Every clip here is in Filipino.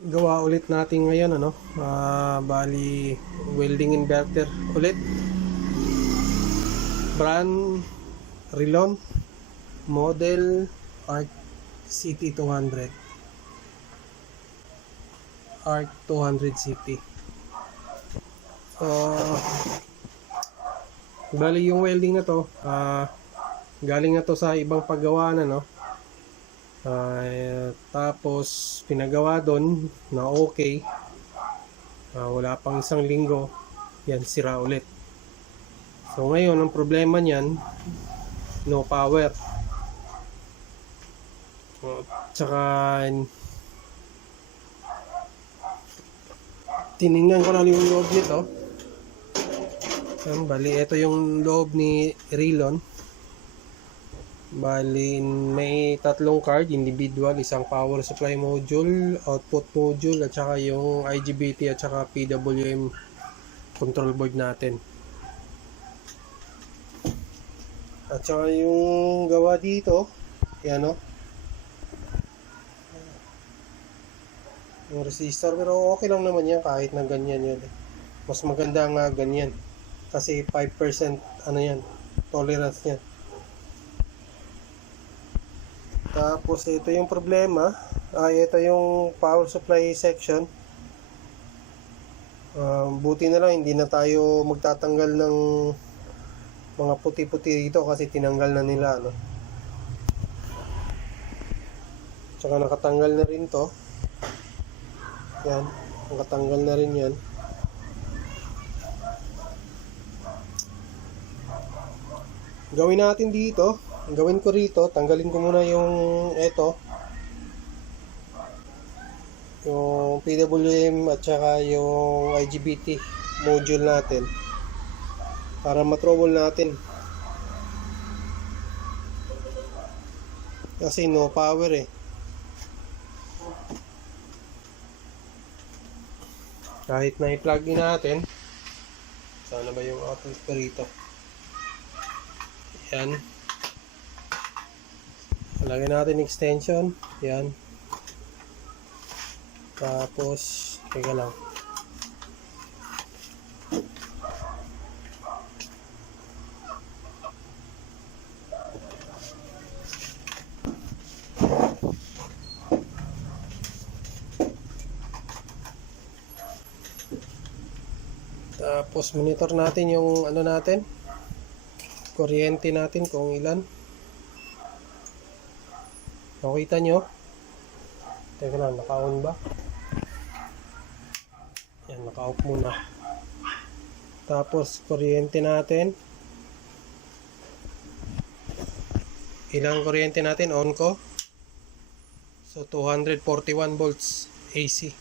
gawa ulit natin ngayon bali welding inverter ulit, brand Rilon, model ARC CT200, ARC 200 CT. Bali yung welding na to galing na to sa ibang paggawa na tapos pinagawa doon na okay. Wala pang isang linggo, yan sira ulit. So ngayon ang problema niyan, no power. Tsaka tiningnan ko na yung loob nito. Bali ito yung loob ni Rilon. Bali may tatlong card, individual, isang power supply module, output module, at saka yung IGBT at saka PWM control board natin. At saka yung gawa dito, yan yung resistor, pero okay lang naman yan kahit na ganyan yan. Mas maganda nga ganyan kasi 5% yan, tolerance niya. Tapos ito yung problema, ito yung power supply section. Buti na lang hindi na tayo magtatanggal ng mga puti-puti dito kasi tinanggal na nila Tsaka nakatanggal na rin to. Yan, nakatanggal na rin yan. Gawin natin dito, gawin ko rito, tanggalin ko muna yung yung PWM at saka yung IGBT module natin para matrouble natin kasi no power kahit na i-plug in natin. Sana ba yung output ko rito? Yan, lagyan natin extension, yan. Tapos teka lang, tapos monitor natin yung natin, kuryente natin kung ilan. Nakita nyo? Teka lang, naka-on ba? Yan, naka-off muna. Tapos kuryente natin, ilang kuryente natin on ko? So 241 volts AC.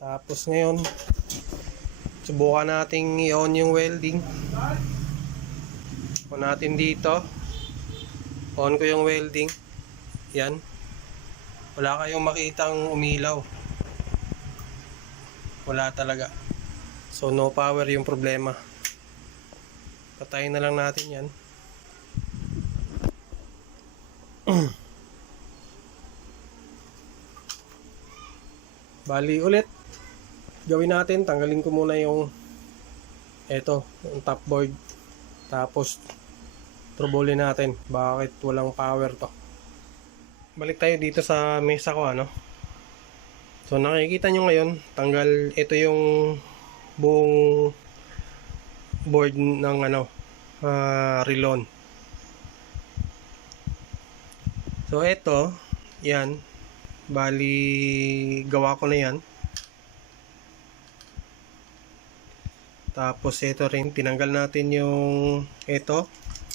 Tapos ngayon subukan nating i-on yung welding. On natin dito, on ko yung welding. Yan, wala kayong makitang umilaw, wala talaga. So no power yung problema. Patayin na lang natin yan. Bali ulit gawin natin, tanggalin ko muna yung yung top board, tapos trouble natin bakit walang power to. Balik tayo dito sa mesa ko So nakikita nyo ngayon, tanggal ito yung buong board ng Rilon. So ito, yan, bali gawa ko na yan. Tapos ito rin, tinanggal natin yung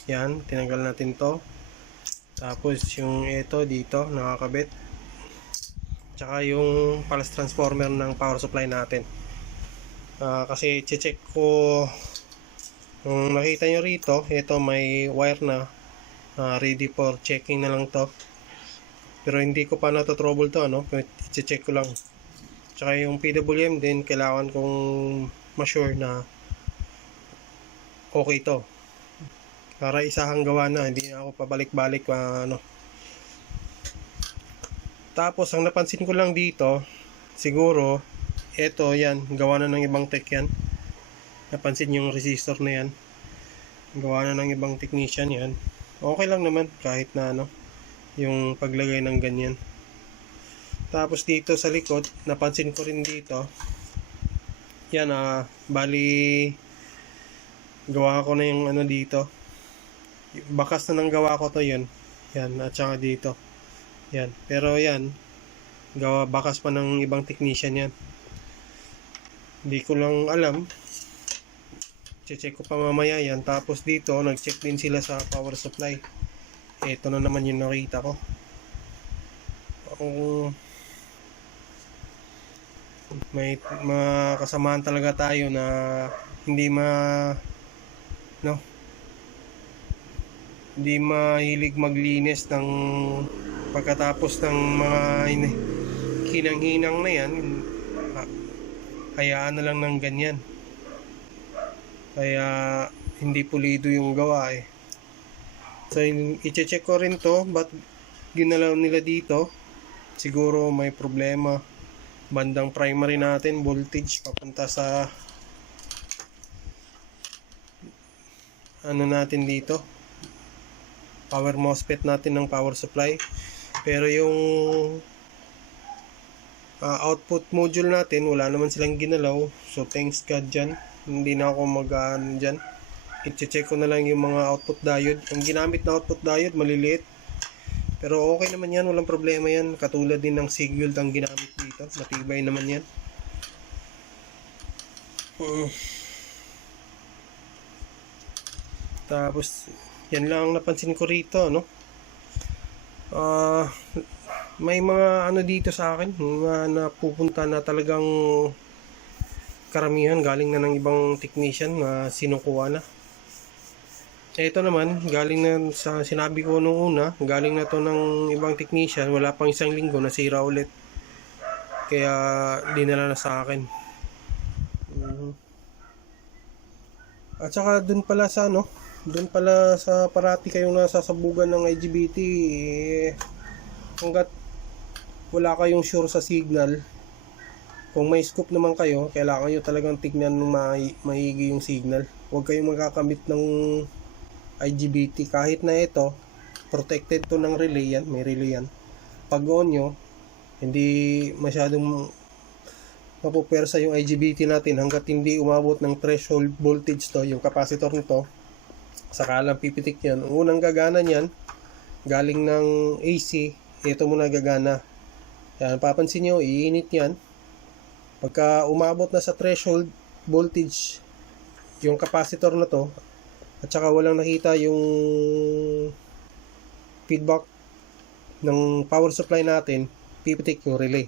yan, tinanggal natin to. Tapos yung dito nakakabit, tsaka yung pulse transformer ng power supply natin. Kasi check ko, kung makita nyo rito, ito may wire na ready for checking na lang to, pero hindi ko pa trouble to i-check ko lang. Tsaka yung PWM din, kailangan kong ma-sure na okay to. Para isahang gawa na, hindi na ako pabalik-balik ano. Tapos ang napansin ko lang dito, siguro eto yan, gawa na ng ibang tech yan. Napansin yung resistor na yan, gawa na ng ibang technician yan. Okay lang naman kahit na ano, yung paglagay ng ganyan. Tapos dito sa likod, napansin ko rin dito, yan bali gawa ko na yung ano dito, bakas na ng gawa ko to yun. Yan, at saka dito yan, pero yan gawa bakas pa ng ibang technician yan. Hindi ko lang alam, check ko pa mamaya yan. Tapos dito nag-check din sila sa power supply. Ito na naman yung nakita ko. May mga kasamaan talaga tayo na hindi hindi mahilig maglinis ng pagkatapos ng mga hinang-hinang na yan. Hayaan na lang ng ganyan, kaya hindi pulido yung gawa eh. So i-check ko rin to, ba't ginalaw nila dito. Siguro may problema bandang primary natin, voltage papunta sa ano natin dito, power MOSFET natin ng power supply. Pero yung output module natin, wala naman silang ginalaw. So thanks God dyan, hindi na ako mag-ano dyan. I-check ko na lang yung mga output diode. Ang ginamit na output diode maliliit, pero okay naman yan, walang problema yan. Katulad din ng Sigweld ang ginamit dito, matibay naman yan. Tapos yan lang ang napansin ko rito, no? May mga ano dito sa akin, mga napupunta na talagang karamihan galing na ng ibang technician na sinukuha na. Ito naman, galing na sa sinabi ko nung una, galing na to ng ibang technician, wala pang isang linggo nasira ulit. Kaya dinala na sa akin. At saka dun pala sa ano, dun pala sa parati kayong nasasabugan ng IGBT, hanggat wala kayong sure sa signal, kung may scoop naman kayo, kailangan nyo talagang tignan ng maigi yung signal. Huwag kayong magkakamit ng IGBT. Kahit na ito, protected to ng relay yan, may relay yan. Pag on nyo, hindi masyadong mapupersa yung IGBT natin hanggat hindi umabot ng threshold voltage to, yung capacitor nito, saka lang pipitik yan. Ang unang gagana niyan, galing ng AC, ito muna gagana. Yan, papansin nyo, iinit yan. Pagka umabot na sa threshold voltage yung capacitor na to, at saka walang nakita yung feedback ng power supply natin, pipitik yung relay.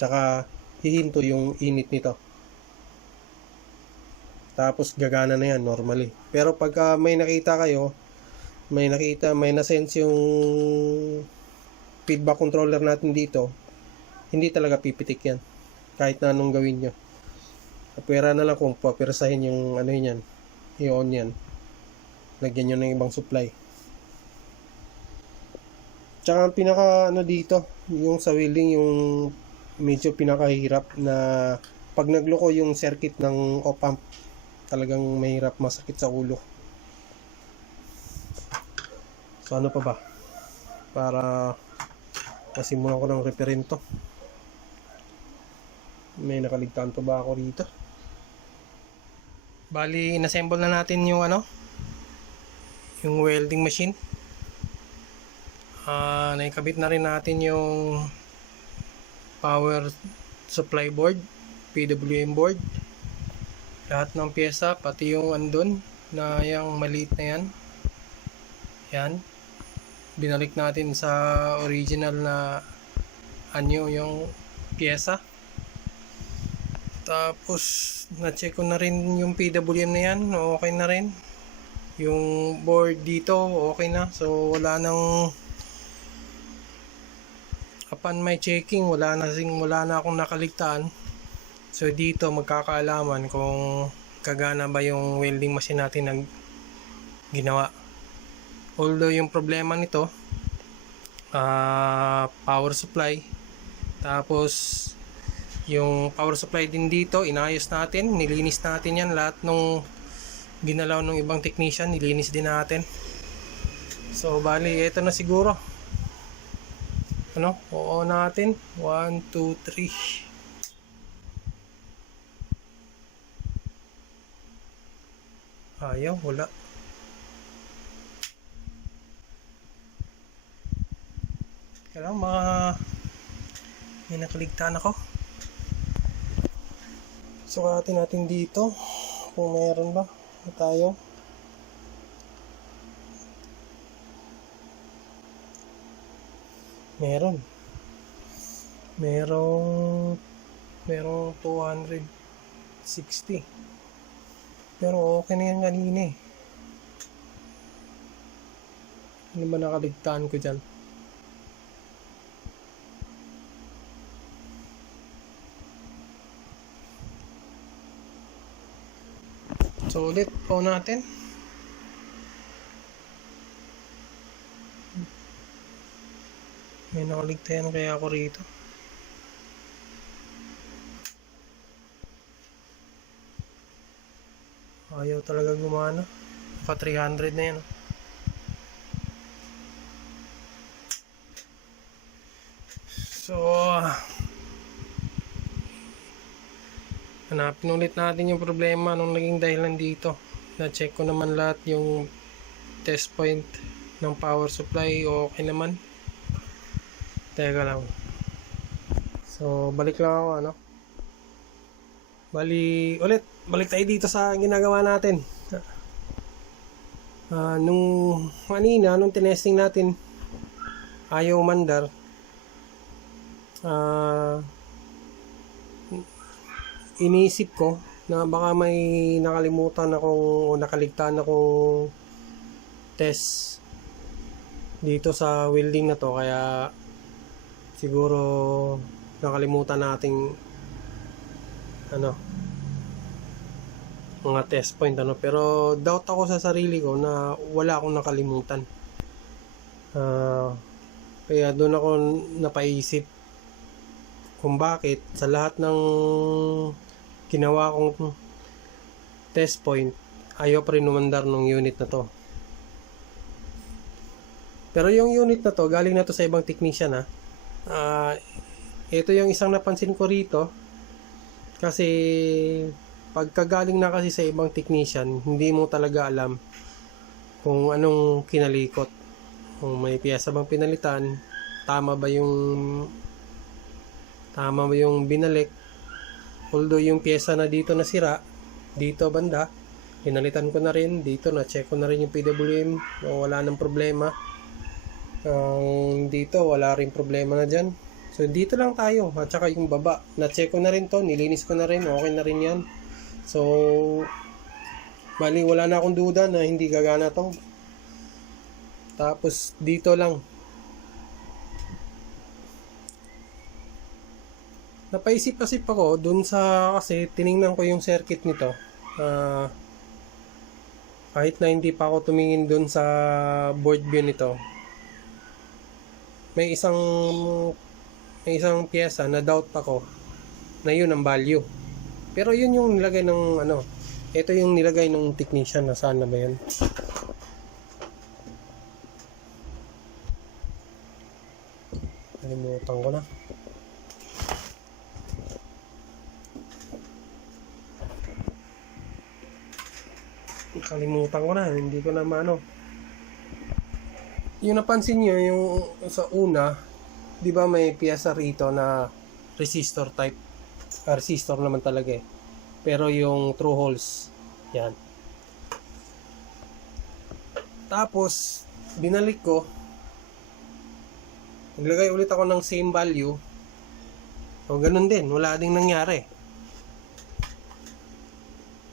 Tsaka hihinto yung init nito. Tapos gagana na yan normally. Pero pagka may nakita kayo, may na-sense yung feedback controller natin dito, hindi talaga pipitik yan. Kahit na anong gawin nyo. Pwera na lang kung papersahin yung ano yan, i-on yan. Lagyan nyo ng ibang supply. Tsaka ang pinaka ano dito, yung sa welding, yung medyo pinakahirap na pag nagloko yung circuit ng op-amp, talagang mahirap, masakit sa ulo. So ano pa ba? Para masimulan ko ng referento. May nakaligtaan pa ba ako rito? Bali, inassemble na natin yung ano, yung welding machine. Naikabit na rin natin yung power supply board, PWM board. Lahat ng pyesa, pati yung andun na yung maliit na yan. Yan. Binalik natin sa original na anyo yung pyesa. Tapos na-check ko na rin yung PWM na yan, okay na rin. Yung board dito, okay na. So wala nang, upon my checking, wala na akong nakaligtaan. So dito magkakaalaman kung kagana ba yung welding machine natin ginawa. Although yung problema nito, power supply. Tapos yung power supply din dito, inayos natin, nilinis natin yan. Lahat nung ginalaw ng ibang technician, nilinis din natin. So bali, ito na siguro. Oo natin. 1, 2, 3. Ayaw, wala. Kailangan may nakaligtaan ako. Sukatin natin dito kung meron ba tayo. Merong 260. Pero okay na yan kanina eh. Ano ba nakaligtaan ko dyan? So ulit po natin. May nakaligtayan kaya ako rito. Ayaw talaga gumana. Pa 300 na yan. So hanapin ulit natin yung problema nung naging dahilan dito. Na-check ko naman lahat yung test point ng power supply. Okay naman. Teka lang. So balik lang ako balik tayo dito sa ginagawa natin. Nung kanina, nung tinesting natin, ayaw mandar. Iniisip ko na baka may nakalimutan akong o nakaligtaan akong test dito sa welding na to, kaya siguro nakalimutan nating mga test point pero doubt ako sa sarili ko na wala akong nakalimutan. Kaya doon ako napaisip kung bakit sa lahat ng ginawa kong test point ayaw pa rin umandar ng unit na to. Pero yung unit na to galing na to sa ibang technician ito yung isang napansin ko rito, kasi pagkagaling na kasi sa ibang technician, hindi mo talaga alam kung anong kinalikot, kung may piyesa bang pinalitan, tama ba yung binalik. Although yung piyesa na dito nasira, dito banda, pinalitan ko na rin, dito na check ko na rin yung PWM, wala nang problema. Dito wala rin problema na dyan. So dito lang tayo, at saka yung baba, na-check ko na rin to, nilinis ko na rin, okay na rin yan. So bali wala na akong duda na hindi gagana to. Tapos dito lang napaisip-isip ako dun sa, kasi tiningnan ko yung circuit nito. Kahit na hindi pa ako tumingin dun sa board view nito, may isang pyesa na doubt ako na yun ang value. Pero yun yung nilagay ng ito yung nilagay ng technician. Nasaan na ba yun? Kalimutan ko na. Hindi ko na maano. Yung napansin nyo, yung sa una, di ba may piyesa rito na resistor type. Resistor naman talaga eh. Pero yung through holes, yan. Tapos, binalik ko. Naglagay ulit ako ng same value. O ganun din, wala ding nangyari.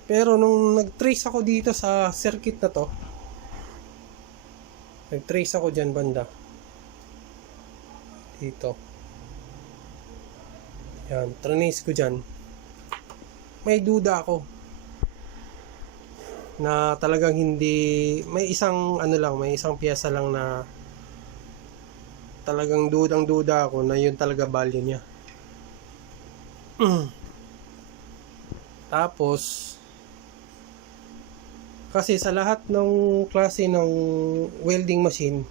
Pero nung nag-trace ako dito sa circuit na to, nag-trace ako dyan banda. Dito. Yan, trace ko dyan. May duda ako. na talagang hindi, may isang ano lang, may isang piyesa lang na talagang dudang-duda ako na yun talaga value niya. Tapos kasi sa lahat ng klase ng welding machine,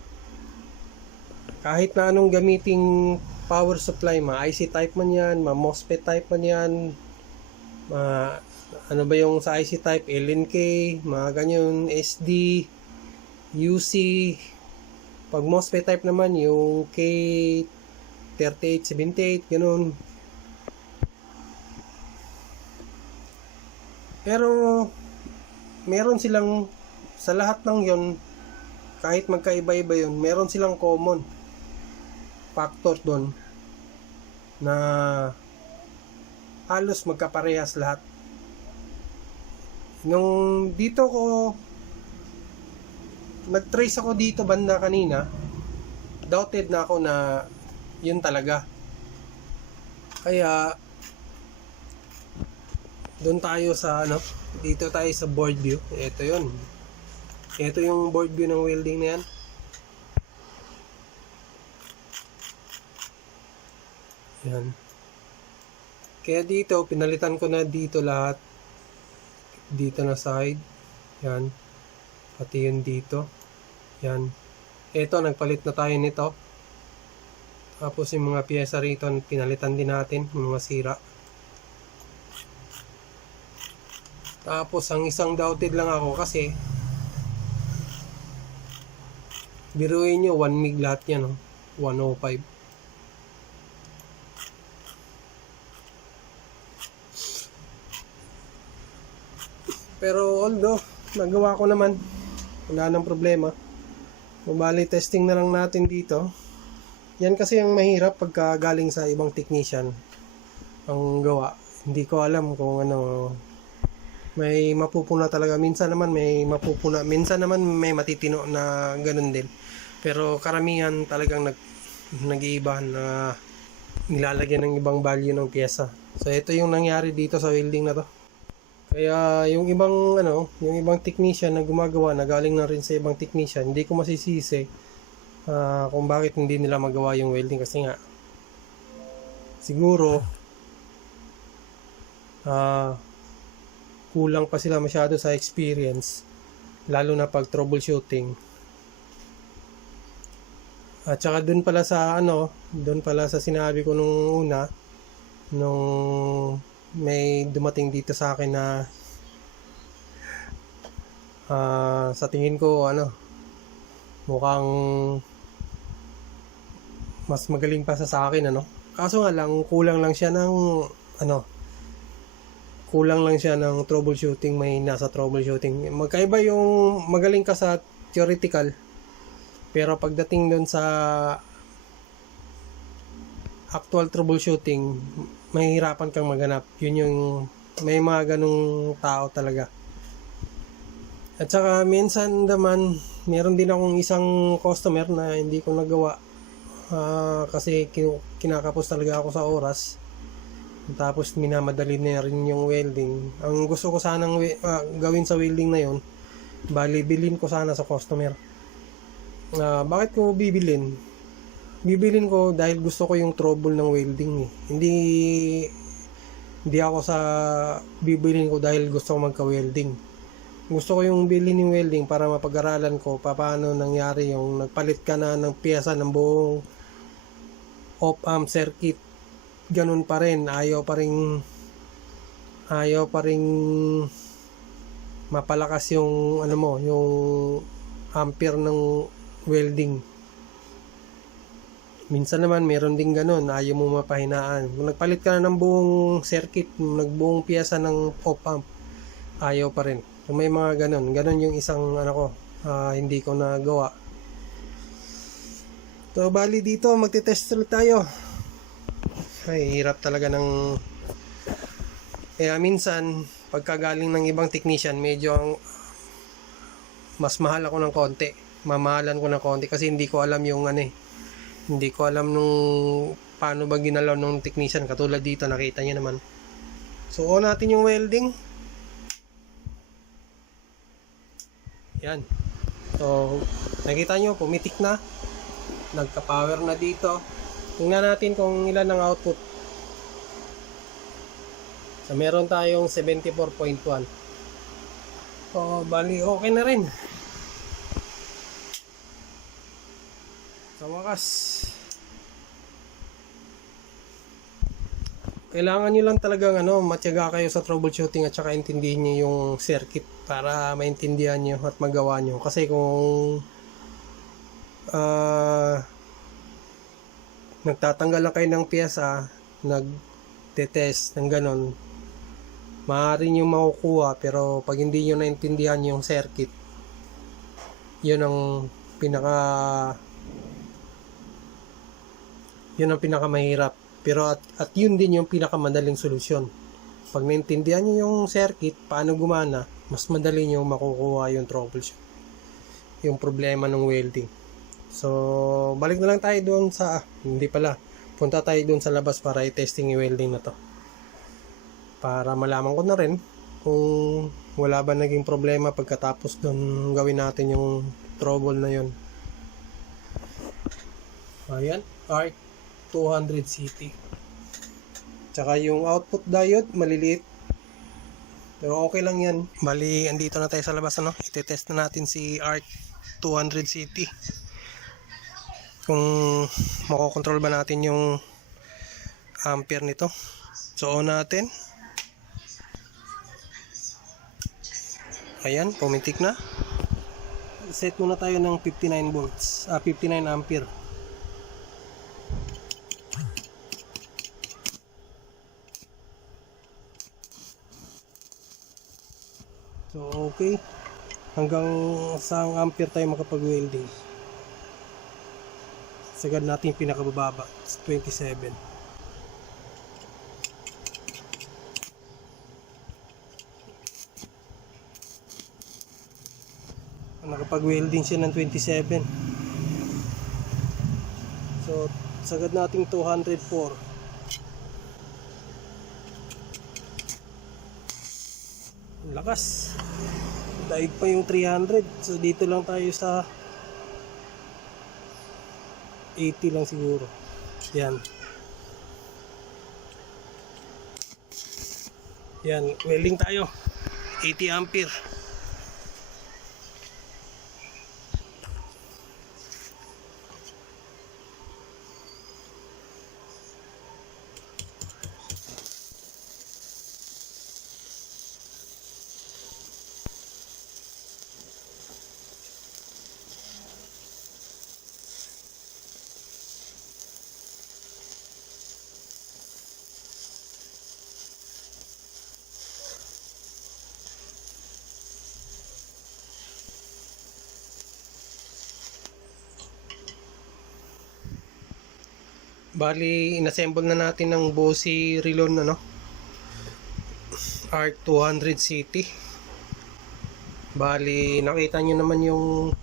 kahit na anong gamiting power supply, IC type man yan, MOSFET type man yan, ano ba yung sa IC type, LNK, mga ganyan, SD, UC. Pag MOSFET type naman, yung K3878, ganun. Pero meron silang, sa lahat ng yon, kahit magkaiba-iba yun, meron silang common factor doon na halos magkaparehas lahat. Nung dito ko nag-trace ako dito banda kanina, doubted na ako na yun talaga. Kaya doon tayo sa ano, dito tayo sa board view. Ito yun. Ito yung board view ng welding na yan. Yan. Kaya dito, pinalitan ko na dito lahat. Dito na side. Yan. Pati yun dito. Yan. Ito, nagpalit na tayo nito. Tapos yung mga piyesa rito, pinalitan din natin. Mga sira. Tapos, ang isang doubted lang ako kasi biruin nyo, 1 mig lahat yan. 105. Pero although nagawa ko naman, wala nang problema. Mabali testing na lang natin dito. Yan kasi ang mahirap pagka galing sa ibang technician ang gawa. Hindi ko alam kung ano, may mapupuna talaga. Minsan naman may mapupuna, minsan naman may matitino na ganun din. Pero karamihan talagang nag-iiba na nilalagyan ng ibang value ng pyesa. So ito yung nangyari dito sa welding na to. Kaya yung ibang yung ibang technician na gumagawa na galing na rin sa ibang technician, hindi ko masisisi kung bakit hindi nila magawa yung welding kasi nga siguro kulang pa sila masyado sa experience, lalo na pag troubleshooting. At saka dun pala sa sinabi ko nung una, nung may dumating dito sa akin na sa tingin ko mukhang mas magaling pa sa akin kaso nga lang kulang lang siya ng troubleshooting, may nasa troubleshooting. Magkaiba yung magaling ka sa theoretical, pero pagdating doon sa actual troubleshooting, mahihirapan kang maghanap. Yun yung may mga ganung tao talaga. At saka minsan naman meron din akong isang customer na hindi ko nagawa kasi kinakapos talaga ako sa oras. Tapos minamadali na rin yung welding. Ang gusto ko sanang gawin sa welding na yon, bali bilhin ko sana sa customer. Bakit ko bibilin? Bibilin ko dahil gusto ko yung trouble ng welding. Hindi ako sa bibilin ko dahil gusto ko magka-welding. Gusto ko yung bilhin ng welding para mapag-aralan ko paano nangyari yung nagpalit ka na ng piyesa ng buong op-amp circuit. Ganun pa rin, ayaw pa ring mapalakas yung yung ampere ng welding. Minsan naman meron din ganun, ayaw mo mapahinaan. Kung nagpalit ka na ng buong circuit, nagbuong piyesa ng op-amp, ayaw pa rin. Kung may mga ganun yung isang hindi ko nagawa. So bali dito magte-test ulit tayo. Ay, hirap talaga ng minsan pagkagaling ng ibang technician, medyo mas mahal ako ng konti. Mamahalan ko ng konti kasi hindi ko alam yung hindi ko alam nung paano ba ginalaw ng technician. Katulad dito, nakita niyo naman. So on natin yung welding. Yan. So, nakita nyo, pumitik na. Nagka-power na dito. Tingnan natin kung ilan ang output. So, meron tayong 74.1. So, bali, okay na rin. Sa wakas. Kailangan nyo lang talagang matyaga kayo sa troubleshooting at saka intindihin nyo yung circuit para maintindihan nyo at magawa nyo. Kasi kung nagtatanggal lang kayo ng piyesa, nag-test ng ganon, maaari nyo makukuha, pero pag hindi nyo naintindihan yung circuit, yun ang pinakamahirap. Pero at yun din yung pinakamadaling solusyon. Pag naintindihan nyo yung circuit, paano gumana, mas madali nyo makukuha yung troubleshoot, yung problema ng welding. So, balik na lang tayo doon sa, hindi pala, punta tayo doon sa labas para i-testing yung welding na to. Para malaman ko na rin kung wala ba naging problema pagkatapos doon gawin natin yung trouble na yun. Ayan, ARC 200 CT. Tsaka yung output diode maliliit, pero okay lang yan. Bali, andito na tayo sa labas, i-test na natin si ARC 200 CT kung makokontrol ba natin yung ampere nito. So on natin. Ayan, pumitik na. Set muna tayo ng 59 volts, 59 ampere. So, okay. Hanggang saang ampere tayo makapag-welding. Sagad natin yung pinakabababa. 27. Nakapag-welding siya ng 27. So, sagad natin 204. Lakas. Daig pa yung 300. So dito lang tayo sa 80 lang siguro. Yan. Yan, welding tayo. 80 ampere. Bali, inassemble na natin ng Bossy Rilon ARC 200 CT. Bali, nakita nyo naman yung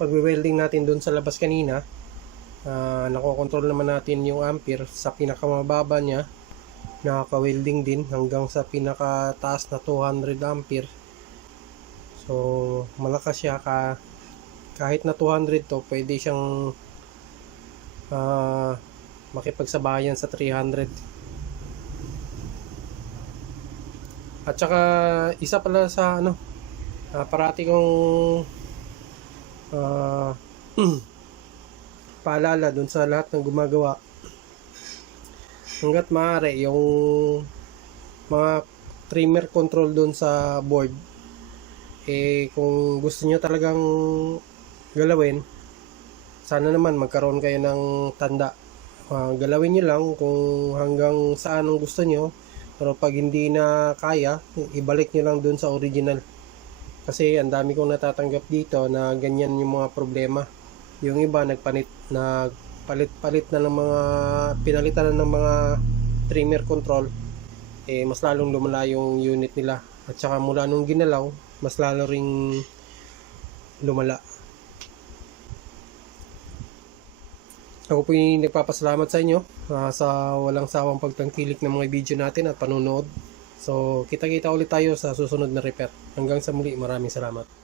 pag-welding natin doon sa labas kanina. Nakokontrol naman natin yung ampere sa pinakamababa niya. Nakaka-welding din hanggang sa pinakataas na 200 ampere. So, malakas siya. Kahit na 200 to, pwede siyang makipagsabayan sa 300. At saka isa pala sa parati kong paalala dun sa lahat ng gumagawa, hanggat maaari yung mga trimmer control dun sa board, kung gusto nyo talagang galawin, sana naman magkaroon kayo ng tanda. Galawin nyo lang kung hanggang saan ang gusto nyo, pero pag hindi na kaya, ibalik nyo lang dun sa original. Kasi ang dami kong natatanggap dito na ganyan yung mga problema. Yung iba nagpalit-palit na ng mga pinalitan na ng mga trimmer control, mas lalong lumala yung unit nila. At saka mula nung ginalaw, mas lalo ring lumala. Ako po yung nagpapasalamat sa inyo sa walang sawang pagtangkilik ng mga video natin at panunood. So, kita-kita ulit tayo sa susunod na repair. Hanggang sa muli, maraming salamat.